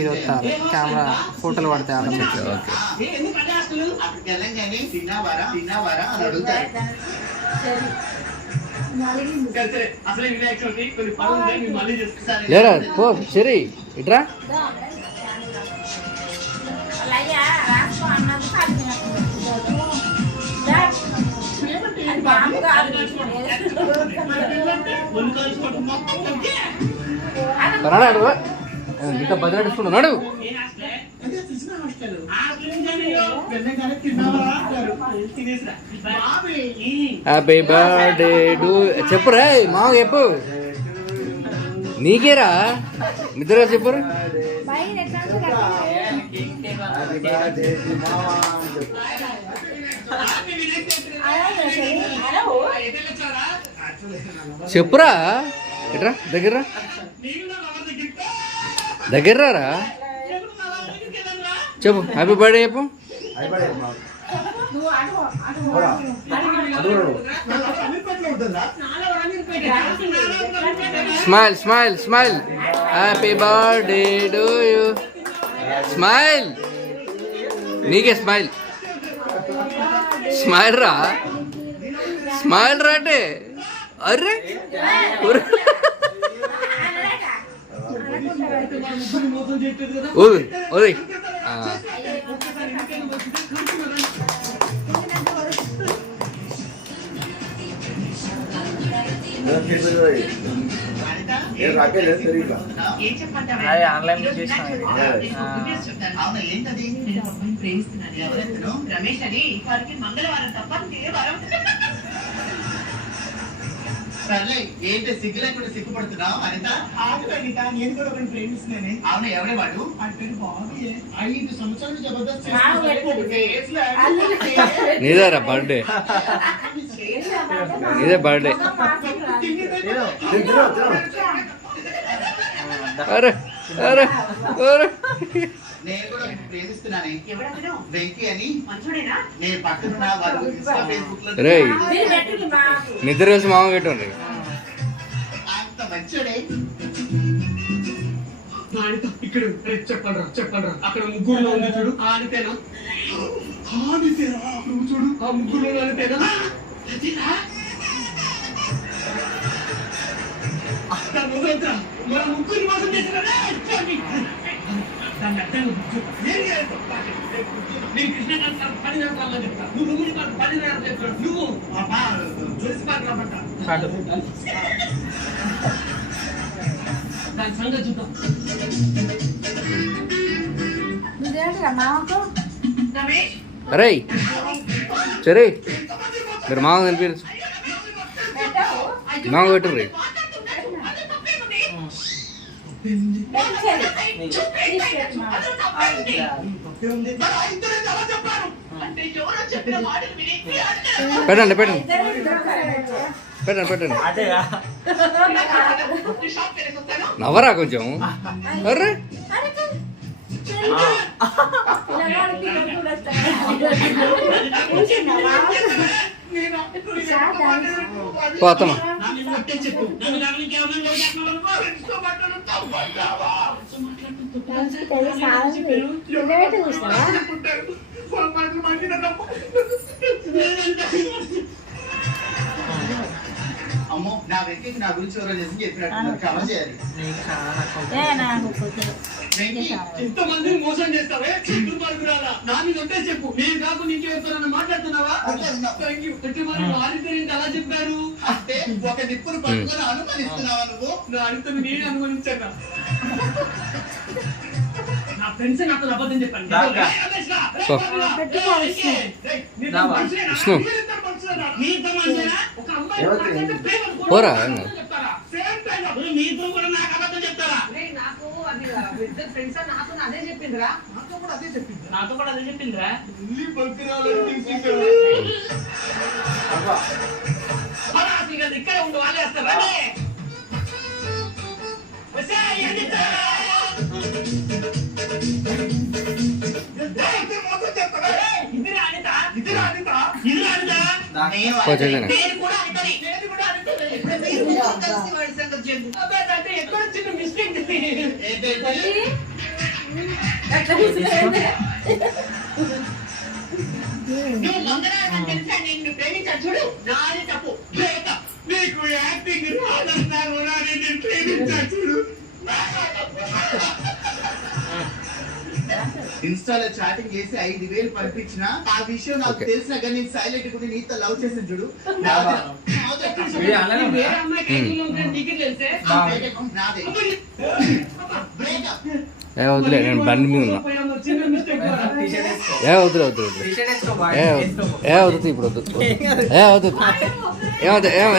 ఇది వస్తారు కెమెరా ఫోటోలు పడతాయి ఆటోమేటిక్. లేరా పో సరే ఇట్రా. ఇంత బదిలాడుకున్నాడు. హ్యాపీ బర్త్డే టు చెప్పురా మాకు చెప్పు. నీకేరా నిద్ర చెప్పురు. చెప్పురా ఎట్రా దగ్గర దగ్గరరా చెప్పు. హ్యాపీ బర్త్డే చెప్పు. Smile smile smile. Happy birthday to you. Smile. నీకే స్మైల్. స్మైల్ రా స్మైల్ రా అంటే అర్రే ఓయ్ ఆన్లైన్ చేసిన రమేష్ అని వారికి మంగళవారం తప్ప సర్లే ఏంటి సిగ్గు లేకుండా సిగ్గుపడుతున్నావు అనిత? అనిత నేను కూడా ఒకరిని ప్రేమిస్తున్నానే. అవును ఎవడే వాడు? వాడి పేరు బాబీ. 5 సంవత్సరాలు జబర్దస్త్ నీదేరా బర్త్డే. నీదే బర్త్డే. అరే అరే అరే నేను కూడా ప్రేమిస్తున్నానే. ఎవడను వెంకీ అని మంచోడేనా? నేను పక్కన వాళ్ళు ఫేస్బుక్ లో రే నిద్ర వేసి మామ పెట్టండి. అంత మంచోడే. ఇక్కడ చెప్పండి చెప్పండి అక్కడ ముగ్గురులో ఉంది చూడు. ఆనితేనా ఆనితేనా నువ్వు చూడు ఆ ముగ్గురులో ఆనితేనా మన ముగ్గురు మోసం చేసిన నేను కృష్ణ 10 నిమిషాల్లో చెప్తా. నువ్వు 10 నిమిషాలు చెప్తాడు. నువ్వు తులసి పాటలపట్ట దాని సంగతి చూద్దాం. అరే సరే మీరు మామ కనిపించు. మామ పెట్టండి. పెట్టండి పెట్టండి పెట్టండి పెట్టండి. నవ్వరా కొంచెం. అర్రే పోతామా అమ్మో నా వ్యక్తికి నా గురించి ఎవరో నిజం చెప్పినట్టు కవర్ చేయాలి. ఇంతమందిని మోసం చేస్తావే చెట్టు మార్పు రాలా. నా మీద ఉంటే చెప్పు. నేను కాకు నీకేస్తానని మాట్లాడుతున్నావా? ఆదిత్య అలా చెప్పారు అంటే ఒక నిప్పును పట్టుకొని అనుమానిస్తున్నావా నువ్వు? నా ఆదిత్యను నేను అనుమానించాను. నా ఫ్రెండ్స్ నాతో అబద్ధం చెప్పండి. పోరా నీతో కూడా నాకు అబద్ధం చెప్తారా? అదే చెప్పిందిరా. నాతో కూడా అదే చెప్పింది. నాతో కూడా అదే చెప్పిందిరా. ఇక్కడ ఉండి వాళ్ళేస్తారా? నువ్వు మంగళవారం తెలుసా నేను ప్రేమించాను చూడు నాది తప్పు బ్రేకప్. నీకు యాక్టింగ్ రాదన్నారు నేను ప్రేమించా చూడు. ఇన్స్టాలో చాటింగ్ చేసి 5,000 పంపించిన ఆ విషయం నాకు Okay. తెలిసినా కానీ నేను సైలెంట్ కూడా నీతో లవ్ చేసాను చూడు. వీడియో అలానే ఉందా? వేరే అమ్మాయికి ఐదులో ఉంటాను నీకు తెలిసే. నాదే బ్రేకప్. ఏ వద్దులే, నేను బండి మీద ఉన్నా. చిన్న మిస్టేక్ టీ-షర్ట్ వేసుకో. ఏ వద్దులే వద్దు వద్దు. టీ-షర్ట్ వేసుకో బాయ్. ఏ వేసుకో. ఏ వద్దు ఇప్పుడు వద్దు. ఏ వద్దు ఏమవుతుంది ఏమ